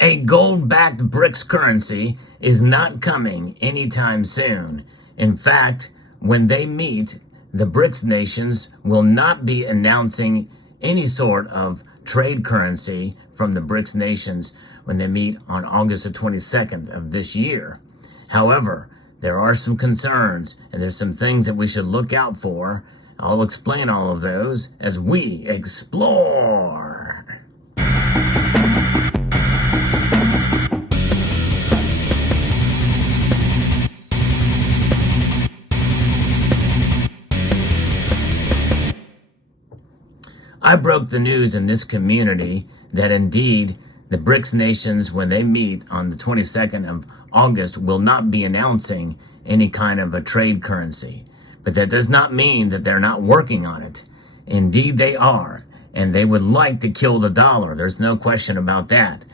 A gold-backed BRICS currency is not coming anytime soon. In fact, when they meet, the BRICS nations will not be announcing any sort of trade currency from the BRICS nations when they meet on August the 22nd of this year. However, there are some concerns and there's some things that we should look out for. I'll explain all of those as we explore. I broke the news in this community that indeed the BRICS nations, when they meet on the 22nd of August, will not be announcing any kind of a trade currency. But that does not mean that they're not working on it. Indeed they are, and they would like to kill the dollar. There's no question about that.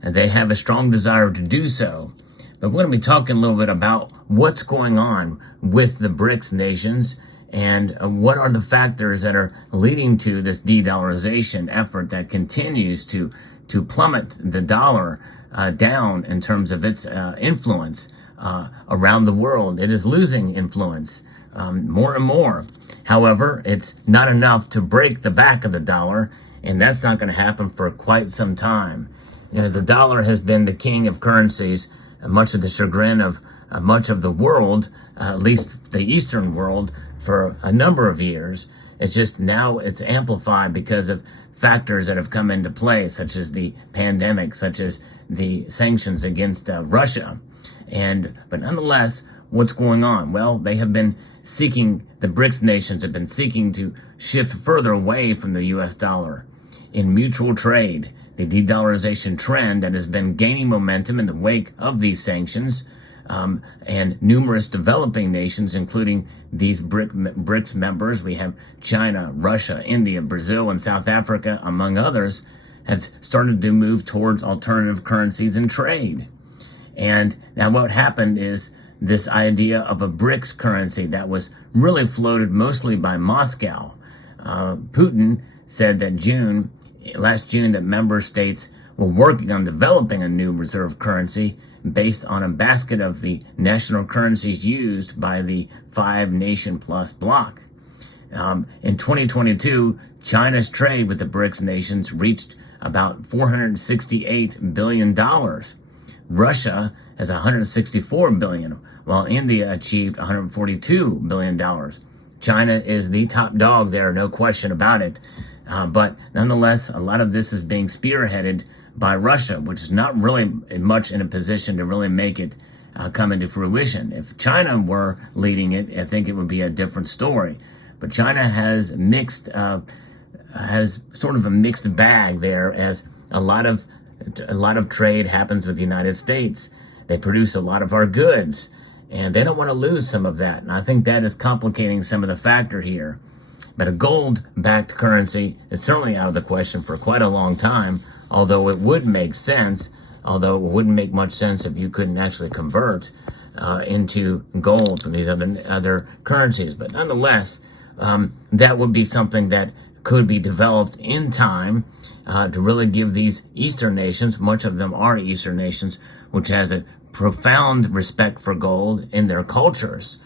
And they have a strong desire to do so. But we're going to be talking a little bit about what's going on with the BRICS nations and what are the factors that are leading to this de-dollarization effort that continues to plummet the dollar down in terms of its influence around the world. It is losing influence more and more. However, it's not enough to break the back of the dollar, and that's not going to happen for quite some time. You know, the dollar has been the king of currencies, much of the chagrin of much of the world, at least the Eastern world, for a number of years. It's just now it's amplified because of factors that have come into play, such as the pandemic, such as the sanctions against Russia. But nonetheless, what's going on? Well, they have been seeking, the BRICS nations have been seeking to shift further away from the US dollar in mutual trade. The de-dollarization trend that has been gaining momentum in the wake of these sanctions, and numerous developing nations, including these BRICS members. We have China, Russia, India, Brazil, and South Africa, among others, have started to move towards alternative currencies and trade. And now what happened is this idea of a BRICS currency that was really floated mostly by Moscow. Putin said that last June, that member states were working on developing a new reserve currency based on a basket of the national currencies used by the 5-nation plus bloc. In 2022, China's trade with the BRICS nations reached about $468 billion. Russia has $164 billion, while India achieved $142 billion. China is the top dog there, no question about it. But nonetheless, a lot of this is being spearheaded by Russia, which is not really much in a position to really make it come into fruition. If China were leading it, I think it would be a different story. But China has sort of a mixed bag there, as a lot of trade happens with the United States. They produce a lot of our goods, and they don't want to lose some of that. And I think that is complicating some of the factor here. But a gold-backed currency is certainly out of the question for quite a long time, although it would make sense, although it wouldn't make much sense if you couldn't actually convert into gold from these other currencies. But nonetheless, that would be something that could be developed in time to really give these Eastern nations, much of them are Eastern nations, which has a profound respect for gold in their cultures,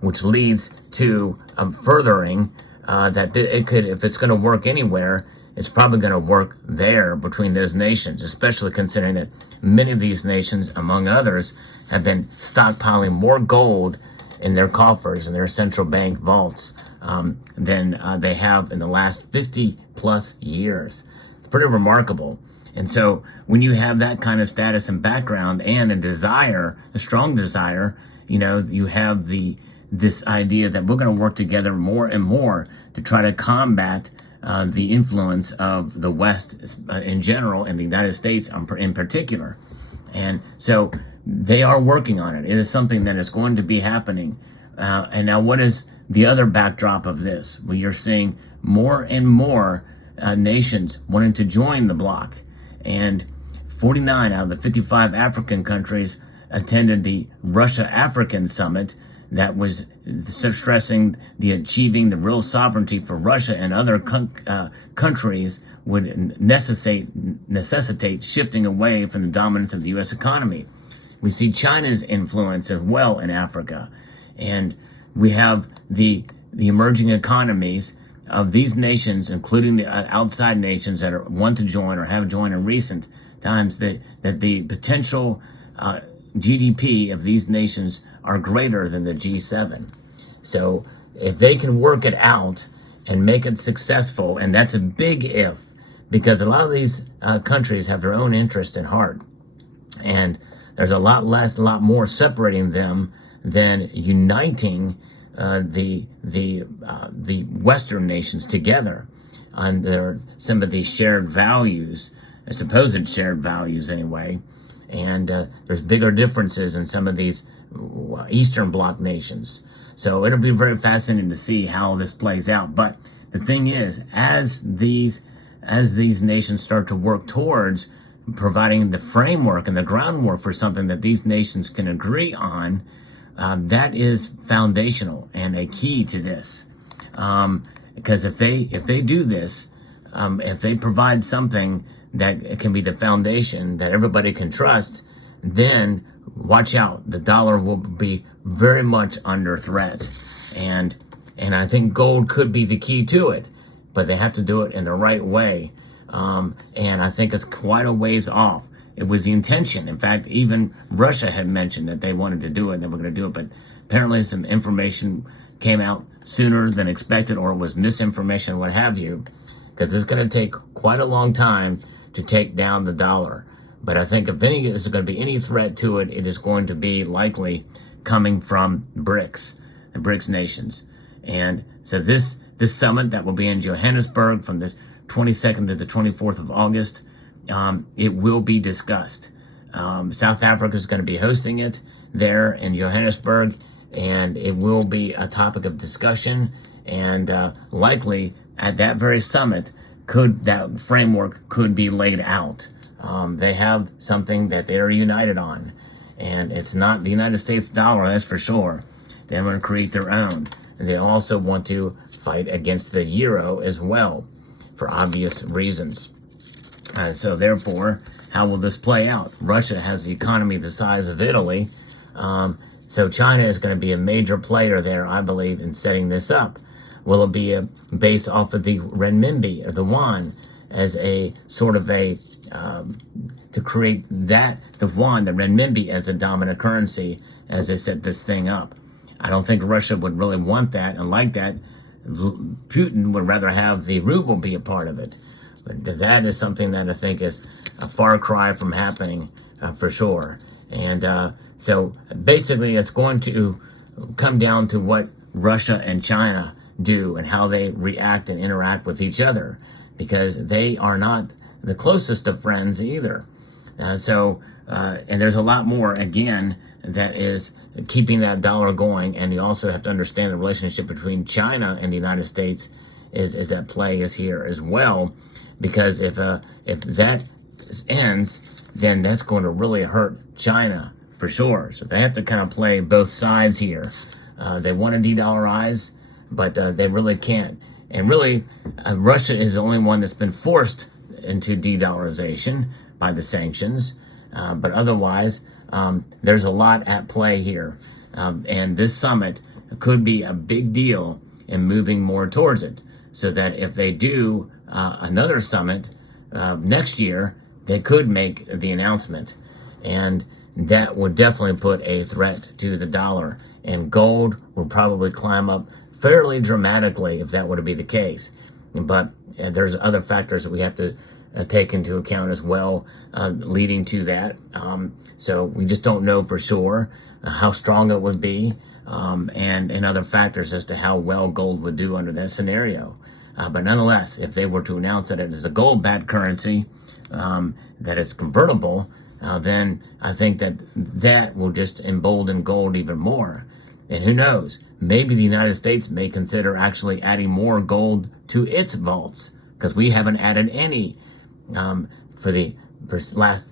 which leads to furthering that it could, if it's going to work anywhere, it's probably going to work there between those nations, especially considering that many of these nations, among others, have been stockpiling more gold in their coffers and their central bank vaults than they have in the last 50 plus years. It's pretty remarkable. And so when you have that kind of status and background and a strong desire, you have this idea that we're going to work together more and more to try to combat the influence of the West in general and the United States in particular. And so they are working on it. It is something that is going to be happening. And now what is the other backdrop of this? We are seeing more and more nations wanting to join the bloc. And 49 out of the 55 African countries attended the Russia-African Summit that was stressing the achieving the real sovereignty for Russia and other countries would necessitate shifting away from the dominance of the U.S. economy. We see China's influence as well in Africa, and we have the emerging economies of these nations, including the outside nations that want to join or have joined in recent times, that the potential GDP of these nations are greater than the G7. So if they can work it out and make it successful, and that's a big if, because a lot of these countries have their own interest at heart, and there's a lot more separating them than uniting the Western nations together under some of these shared values, supposed shared values anyway. And there's bigger differences in some of these Eastern Bloc nations. So it'll be very fascinating to see how this plays out. But the thing is, as these nations start to work towards providing the framework and the groundwork for something that these nations can agree on, that is foundational and a key to this. Because if they do this, if they provide something that can be the foundation that everybody can trust, then watch out. The dollar will be very much under threat. And I think gold could be the key to it, but they have to do it in the right way. And I think it's quite a ways off. It was the intention. In fact, even Russia had mentioned that they wanted to do it and they were going to do it, but apparently some information came out sooner than expected, or it was misinformation, what have you, because it's going to take quite a long time to take down the dollar. But I think if there's going to be any threat to it, it is going to be likely coming from BRICS, the BRICS nations. And so this summit that will be in Johannesburg from the 22nd to the 24th of August, it will be discussed. South Africa is going to be hosting it there in Johannesburg, and it will be a topic of discussion. And likely at that very summit, that framework could be laid out. They have something that they are united on, and it's not the United States dollar, that's for sure. They want to create their own. And they also want to fight against the euro as well, for obvious reasons. So therefore, how will this play out? Russia has the economy the size of Italy. So China is going to be a major player there, I believe, in setting this up. Will it be based off of the renminbi or the yuan as a sort of to create the yuan, the renminbi, as a dominant currency as they set this thing up? I don't think Russia would really want that and like that. Putin would rather have the ruble be a part of it. But that is something that I think is a far cry from happening for sure. And so basically it's going to come down to what Russia and China do and how they react and interact with each other, because they are not the closest of friends either. And there's a lot more, again, that is keeping that dollar going. And you also have to understand the relationship between China and the United States is at play is here as well. Because if that ends, then that's going to really hurt China for sure. So they have to kind of play both sides here. They want to de-dollarize, but they really can't. And really, Russia is the only one that's been forced into de-dollarization by the sanctions. But otherwise, there's a lot at play here. And this summit could be a big deal in moving more towards it. So that if they do another summit next year, they could make the announcement. And that would definitely put a threat to the dollar. And gold would probably climb up fairly dramatically if that were to be the case. But there's other factors that we have to take into account as well, leading to that. So we just don't know for sure how strong it would be, and other factors as to how well gold would do under that scenario. But nonetheless, if they were to announce that it is a gold-backed currency, that it's convertible, then I think that will just embolden gold even more. And who knows, maybe the United States may consider actually adding more gold to its vaults, because we haven't added any for for last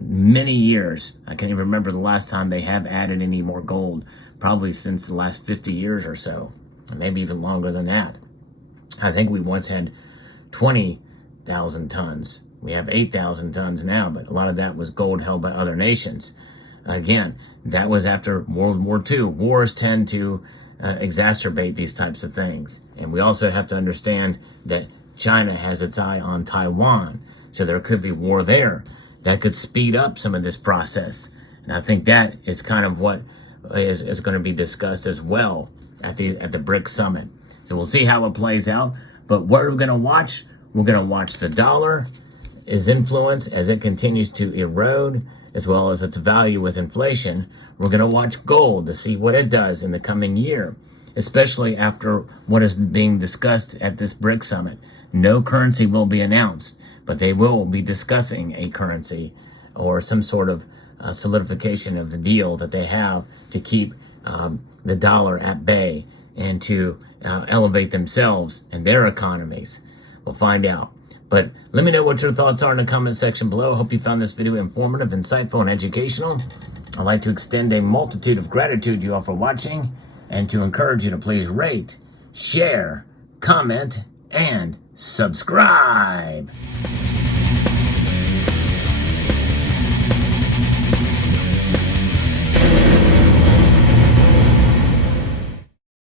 many years. I can't even remember the last time they have added any more gold, probably since the last 50 years or so, maybe even longer than that. I think we once had 20,000 tons. We have 8,000 tons now, but a lot of that was gold held by other nations. Again, that was after World War II. Wars tend to exacerbate these types of things. And we also have to understand that China has its eye on Taiwan. So there could be war there. That could speed up some of this process. And I think that is kind of what is going to be discussed as well at the BRICS summit. So we'll see how it plays out. But what are we going to watch? We're going to watch the dollar, its influence as it continues to erode, as well as its value with inflation. We're going to watch gold to see what it does in the coming year, especially after what is being discussed at this BRICS summit. No currency will be announced, but they will be discussing a currency or some sort of solidification of the deal that they have to keep the dollar at bay and to elevate themselves and their economies. We'll find out. But let me know what your thoughts are in the comment section below. Hope you found this video informative, insightful, and educational. I'd like to extend a multitude of gratitude to you all for watching and to encourage you to please rate, share, comment, and subscribe.